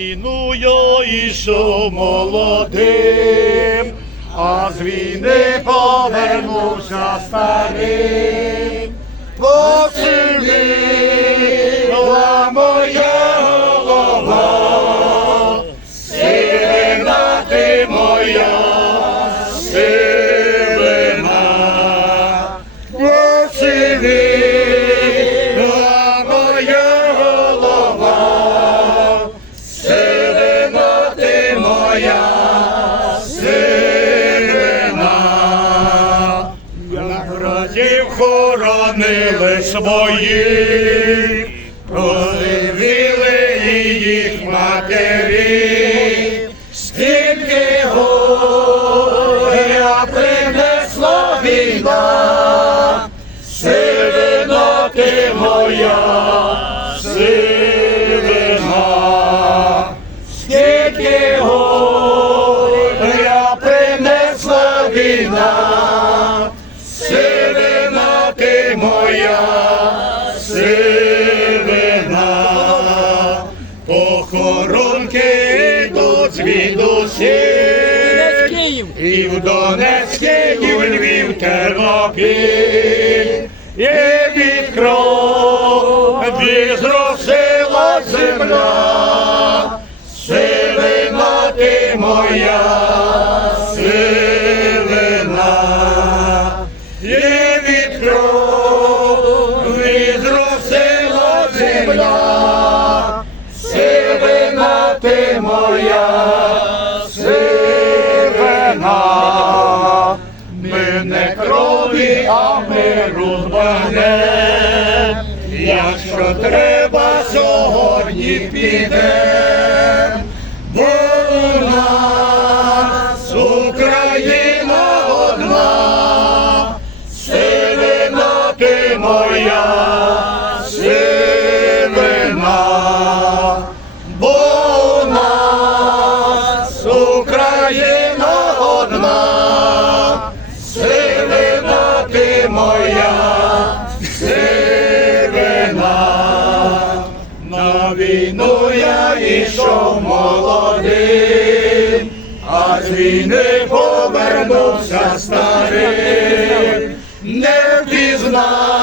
Війну я йшов молодим, а з війни повернувся старим. Посивіла хоронили своїх, прозивіли їх матері, скільки горя принесла війна, сивина ти моя, сивина. Скільки горя принесла війна, моя, сивина, похоронки йдуть звідусіль, і в Донецький, і в Львів, Тернопіль, і від крові зросила земля, моя, сивина, ми не крові, а миру збагнем, якщо треба, сьогодні ти моя, сивина, бо війну я йшов молодим, а з війни повернувся старим, не впізнала